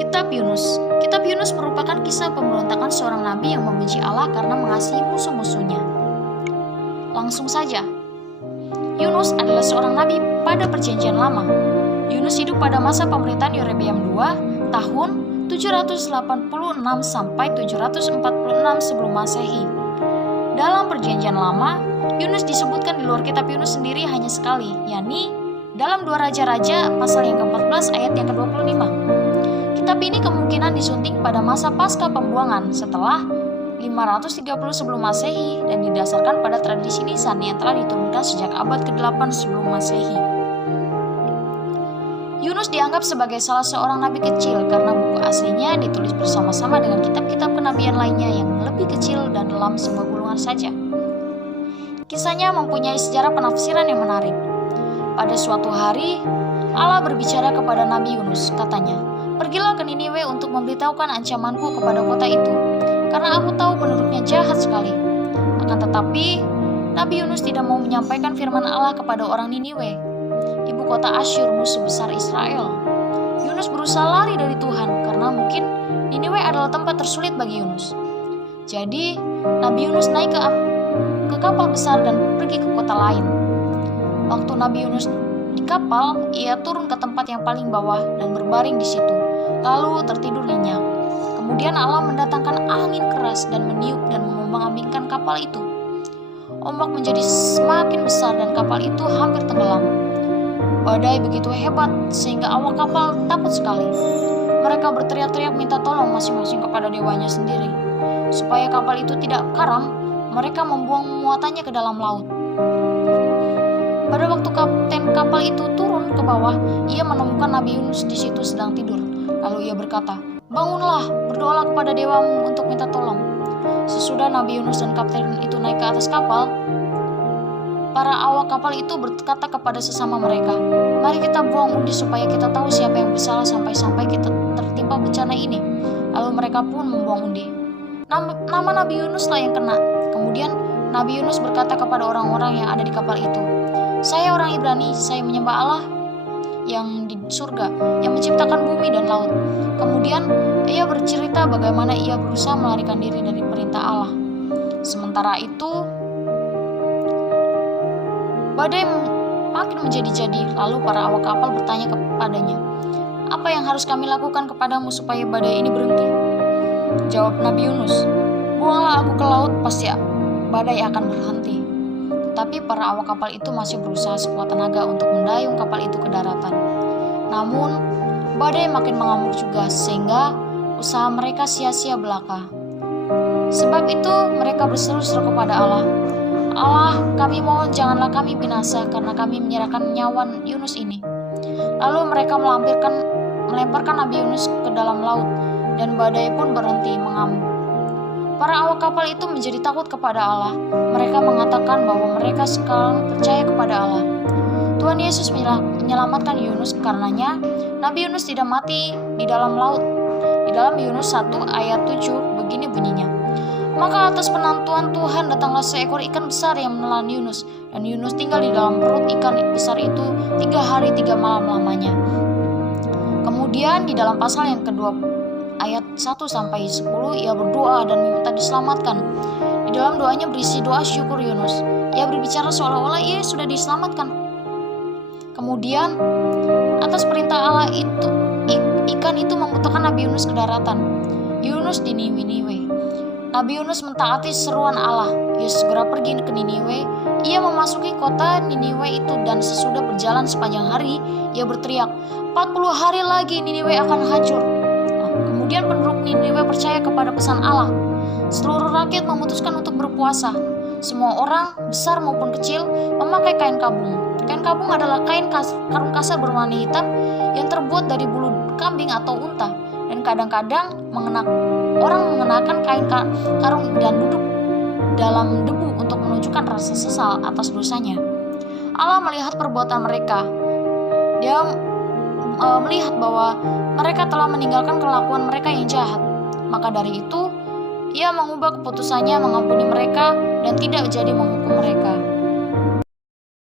Kitab Yunus. Kitab Yunus merupakan kisah pemberontakan seorang nabi yang membenci Allah karena mengasihi musuh-musuhnya. Langsung saja. Yunus adalah seorang nabi pada Perjanjian Lama. Yunus hidup pada masa pemerintahan Yerobeam II tahun 786 sampai 746 sebelum Masehi. Dalam Perjanjian Lama, Yunus disebutkan di luar kitab Yunus sendiri hanya sekali, yakni dalam 2 Raja-Raja pasal yang ke-14 ayat yang ke-25. Kitab ini kemungkinan disunting pada masa pasca pembuangan setelah 530 sebelum Masehi dan didasarkan pada tradisi lisan yang telah diturunkan sejak abad ke-8 sebelum Masehi. Yunus dianggap sebagai salah seorang nabi kecil karena buku aslinya ditulis bersama-sama dengan kitab-kitab kenabian lainnya yang lebih kecil dan dalam sebuah gulungan saja. Kisahnya mempunyai sejarah penafsiran yang menarik. Pada suatu hari, Allah berbicara kepada Nabi Yunus, katanya, "Pergilah ke Niniwe untuk memberitahukan ancamanku kepada kota itu, karena aku tahu penduduknya jahat sekali." Akan tetapi, Nabi Yunus tidak mau menyampaikan firman Allah kepada orang Niniwe, ibu kota Asyur, musuh besar Israel. Yunus berusaha lari dari Tuhan karena mungkin Niniwe adalah tempat tersulit bagi Yunus. Jadi, Nabi Yunus naik ke kapal besar dan pergi ke kota lain. Waktu Nabi Yunus di kapal, ia turun ke tempat yang paling bawah dan berbaring di situ, lalu tertidur nyenyak. Kemudian Allah mendatangkan angin keras dan meniup dan mengombang-ambingkan kapal itu. Ombak menjadi semakin besar dan kapal itu hampir tenggelam. Badai begitu hebat sehingga awak kapal takut sekali. Mereka berteriak-teriak minta tolong masing-masing kepada dewanya sendiri. Supaya kapal itu tidak karam, mereka membuang muatannya ke dalam laut. Pada waktu kapten kapal itu turun ke bawah, ia menemukan Nabi Yunus di situ sedang tidur. Lalu ia berkata, "Bangunlah, berdoalah kepada dewamu untuk minta tolong." Sesudah Nabi Yunus dan kapten itu naik ke atas kapal, para awak kapal itu berkata kepada sesama mereka, "Mari kita buang undi supaya kita tahu siapa yang bersalah sampai kita tertimpa bencana ini." Lalu mereka pun membuang undi. Nama Nabi Yunus lah yang kena. Kemudian Nabi Yunus berkata kepada orang-orang yang ada di kapal itu, "Saya orang Ibrani, saya menyembah Allah yang di surga, yang menciptakan bumi dan laut." Kemudian ia bercerita bagaimana ia berusaha melarikan diri dari perintah Allah. Sementara itu, badai makin menjadi-jadi, lalu para awak kapal bertanya kepadanya, "Apa yang harus kami lakukan kepadamu supaya badai ini berhenti?" Jawab Nabi Yunus, "Buanglah aku ke laut, pasti badai akan berhenti." Tapi para awak kapal itu masih berusaha sekuat tenaga untuk mendayung kapal itu ke daratan. Namun, badai makin mengamuk juga sehingga usaha mereka sia-sia belaka. Sebab itu mereka berseru-seru kepada Allah, "Allah, kami mohon janganlah kami binasa karena kami menyerahkan nyawa Yunus ini." Lalu mereka melemparkan Nabi Yunus ke dalam laut dan badai pun berhenti mengamuk. Para awak kapal itu menjadi takut kepada Allah. Mereka mengatakan bahwa mereka sekarang percaya kepada Allah. Tuhan Yesus menyelamatkan Yunus karenanya Nabi Yunus tidak mati di dalam laut. Di dalam Yunus 1 ayat 7 begini bunyinya, "Maka atas penentuan Tuhan datanglah seekor ikan besar yang menelan Yunus, dan Yunus tinggal di dalam perut ikan besar itu 3 hari 3 malam lamanya." Kemudian di dalam pasal yang kedua ayat 1 sampai 10 ia berdoa dan meminta diselamatkan. Di dalam doanya berisi doa syukur Yunus. Ia berbicara seolah-olah ia sudah diselamatkan. Kemudian atas perintah Allah itu ikan itu memuntahkan Nabi Yunus ke daratan. Yunus di Niniwe. Nabi Yunus mentaati seruan Allah. Ia segera pergi ke Niniwe. Ia memasuki kota Niniwe itu dan sesudah berjalan sepanjang hari ia berteriak, "40 hari lagi Niniwe akan hancur." Kemudian penduduk Niniwe percaya kepada pesan Allah. Seluruh rakyat memutuskan untuk berpuasa. Semua orang, besar maupun kecil, memakai kain kabung. Kain kabung adalah karung kasar berwarna hitam yang terbuat dari bulu kambing atau unta. Dan kadang-kadang orang mengenakan kain karung dan duduk dalam debu untuk menunjukkan rasa sesal atas dosanya. Allah melihat perbuatan mereka. Dia melihat bahwa mereka telah meninggalkan kelakuan mereka yang jahat. Maka dari itu, ia mengubah keputusannya mengampuni mereka dan tidak jadi menghukum mereka.